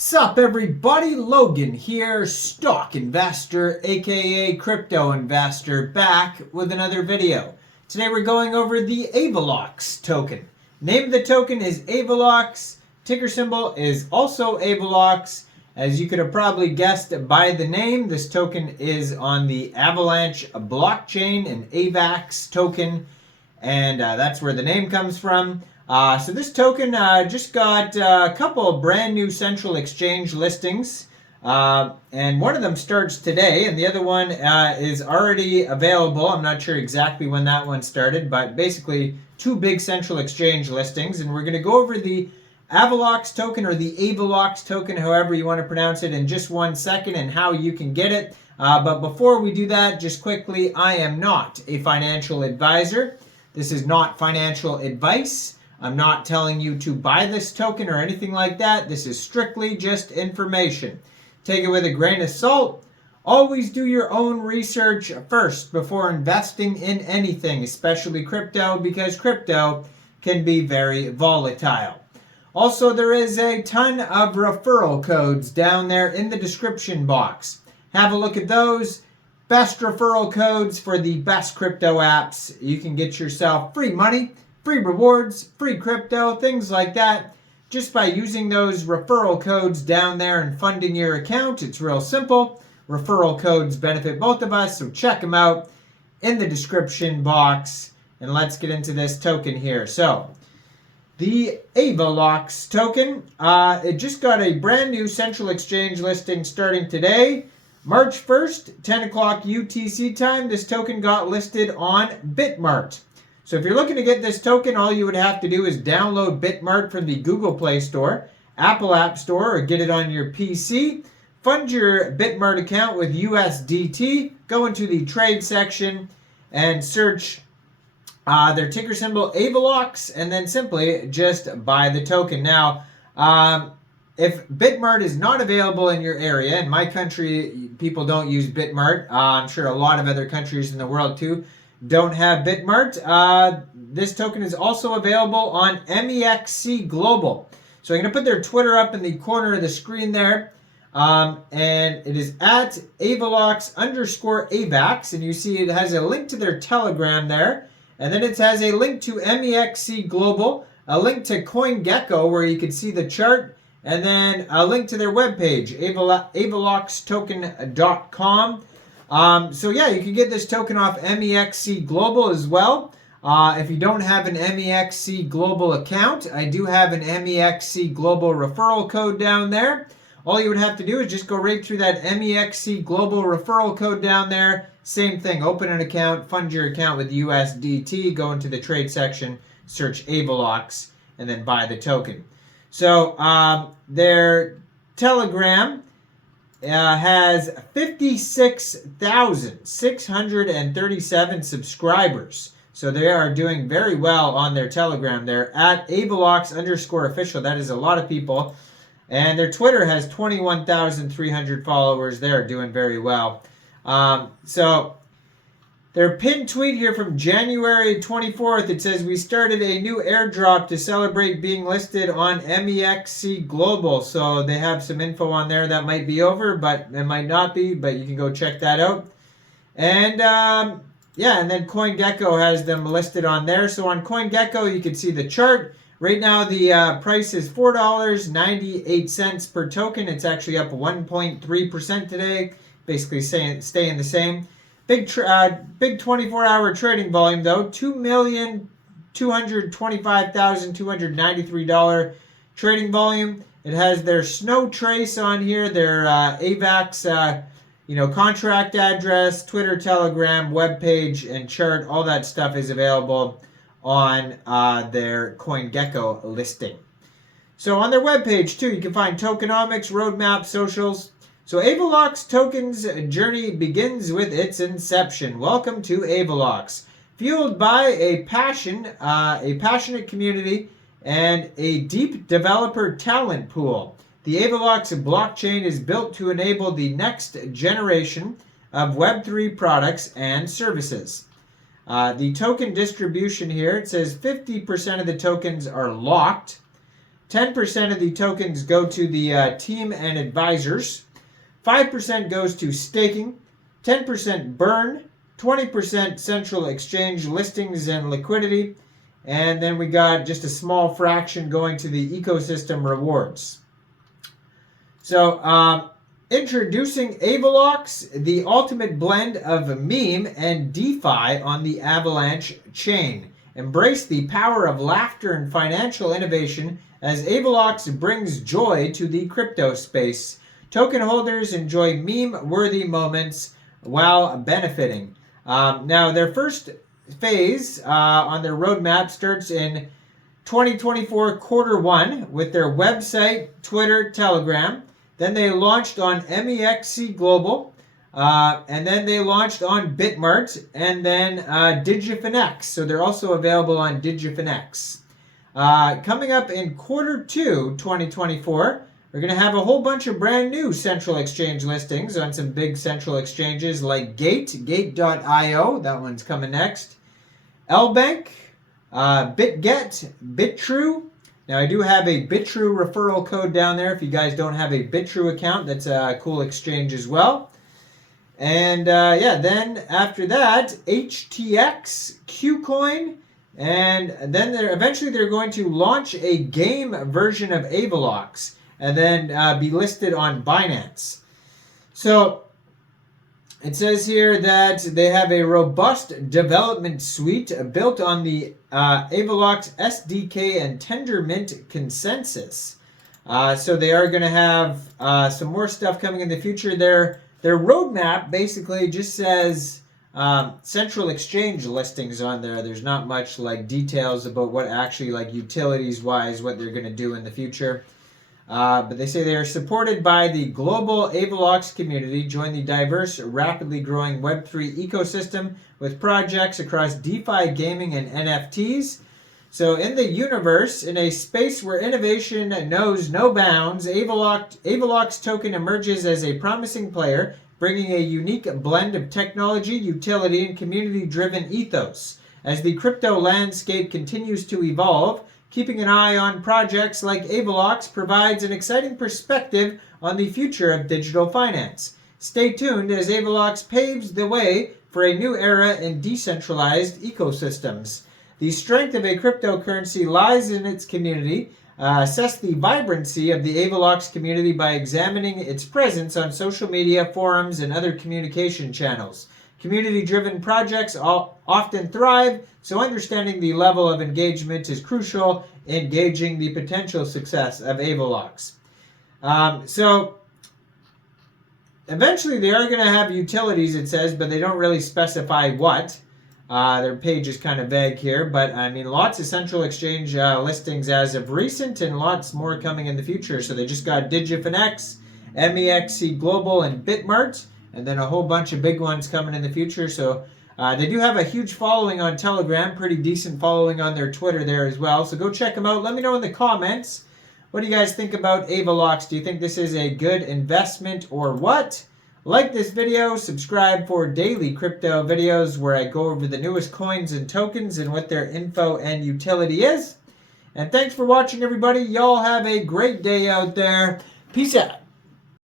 Sup everybody, Logan here, stock investor aka crypto investor, back with another video. Today we're going over the Avalox token. Name of the token is Avalox, ticker symbol is also Avalox. As you could have probably guessed by the name, this token is on the Avalanche blockchain, an Avax token, and that's where the name comes from. So this token just got a couple of brand new central exchange listings, and one of them starts today, and the other one is already available. I'm not sure exactly when that one started, but basically two big central exchange listings, and we're going to go over the Avalox token, or the Avalox token, however you want to pronounce it, in just 1 second, and how you can get it. But before we do that, just quickly, I am not a financial advisor. This is not financial advice. I'm not telling you to buy this token or anything like that. This is strictly just information. Take it with a grain of salt. Always do your own research first before investing in anything, especially crypto, because crypto can be very volatile. Also, there is a ton of referral codes down there in the description box. Have a look at those. Best referral codes for the best crypto apps. You can get yourself free money, free rewards, free crypto, things like that, just by using those referral codes down there and funding your account. It's real simple. Referral codes benefit both of us, so check them out in the description box. And let's get into this token here. So, the Avalox token, it just got a brand new central exchange listing starting today, March 1st, 10 o'clock UTC time. This token got listed on Bitmart. So if you're looking to get this token, all you would have to do is download Bitmart from the Google Play Store, Apple App Store, or get it on your PC. Fund your Bitmart account with USDT. Go into the trade section and search their ticker symbol Avalox, and then simply just buy the token. Now, if Bitmart is not available in your area, in my country, people don't use Bitmart. I'm sure a lot of other countries in the world too don't have Bitmart. This token is also available on Mexc Global. So I'm going to put their Twitter up in the corner of the screen there. And it is at Avalox_Avax. And you see it has a link to their Telegram there. And then it has a link to Mexc Global, a link to CoinGecko where you can see the chart, and then a link to their webpage, avaloxtoken.com. So yeah, you can get this token off Mexc Global as well. If you don't have an Mexc Global account, I do have an Mexc Global referral code down there. All you would have to do is just go right through that Mexc Global referral code down there. Same thing, open an account, fund your account with USDT, go into the trade section, search Avalox, and then buy the token. So their Telegram has 56,637 subscribers. So they are doing very well on their Telegram. They're at Avalox_official. That is a lot of people. And their Twitter has 21,300 followers. They're doing very well. So their pinned tweet here from January 24th, it says, "We started a new airdrop to celebrate being listed on Mexc Global." So they have some info on there that might be over, but it might not be, but you can go check that out. And yeah, and then CoinGecko has them listed on there. So on CoinGecko, you can see the chart. Right now, the price is $4.98 per token. It's actually up 1.3% today, basically staying the same. Big 24-hour trading volume, though, $2,225,293 trading volume. It has their snow trace on here, their Avax contract address, Twitter, Telegram, webpage, and chart. All that stuff is available on their CoinGecko listing. So on their webpage, too, you can find tokenomics, roadmap, socials. So Avalox token's journey begins with its inception. Welcome to Avalox. Fueled by a passionate community, and a deep developer talent pool, the Avalox blockchain is built to enable the next generation of Web3 products and services. The token distribution here, it says 50% of the tokens are locked. 10% of the tokens go to the team and advisors. 5% goes to staking. 10% burn. 20% central exchange listings and liquidity. And then we got just a small fraction going to the ecosystem rewards. So, introducing Avalox, the ultimate blend of meme and DeFi on the Avalanche chain. Embrace the power of laughter and financial innovation as Avalox brings joy to the crypto space. Token holders enjoy meme-worthy moments while benefiting. Now, their first phase on their roadmap starts in 2024 Q1 with their website, Twitter, Telegram. Then they launched on Mexc Global, and then they launched on Bitmart, and then Digifinex. So they're also available on Digifinex. Coming up in Q2 2024, we're going to have a whole bunch of brand new central exchange listings on some big central exchanges like Gate.io. That one's coming next. LBANK, BitGet, BitTrue. Now, I do have a BitTrue referral code down there. If you guys don't have a BitTrue account, that's a cool exchange as well. And yeah, then after that, HTX, KuCoin, and then eventually they're going to launch a game version of Avalox and then be listed on Binance. So it says here that they have a robust development suite built on the Avalox SDK and Tendermint consensus. So they are going to have some more stuff coming in the future. Their roadmap basically just says central exchange listings on there. There's not much like details about what actually like utilities wise what they're going to do in the future. But they say they are supported by the global Avalox community. Join the diverse, rapidly growing Web3 ecosystem with projects across DeFi, gaming, and NFTs. So in the universe, in a space where innovation knows no bounds, Avalox token emerges as a promising player, bringing a unique blend of technology, utility, and community-driven ethos. As the crypto landscape continues to evolve, keeping an eye on projects like Avalox provides an exciting perspective on the future of digital finance. Stay tuned as Avalox paves the way for a new era in decentralized ecosystems. The strength of a cryptocurrency lies in its community. Assess the vibrancy of the Avalox community by examining its presence on social media, forums, and other communication channels. Community-driven projects often thrive, so understanding the level of engagement is crucial in gauging the potential success of Avalox. So eventually they are going to have utilities, it says, but they don't really specify what. Their page is kind of vague here, but I mean, lots of central exchange listings as of recent and lots more coming in the future. So they just got Digifinex, Mexc Global, and Bitmart, and then a whole bunch of big ones coming in the future. So they do have a huge following on Telegram, pretty decent following on their Twitter there as well. So go check them out. Let me know in the comments, what do you guys think about Avalox? Do you think this is a good investment or what? Like this video, subscribe for daily crypto videos where I go over the newest coins and tokens and what their info and utility is. And thanks for watching, everybody. Y'all have a great day out there. Peace out.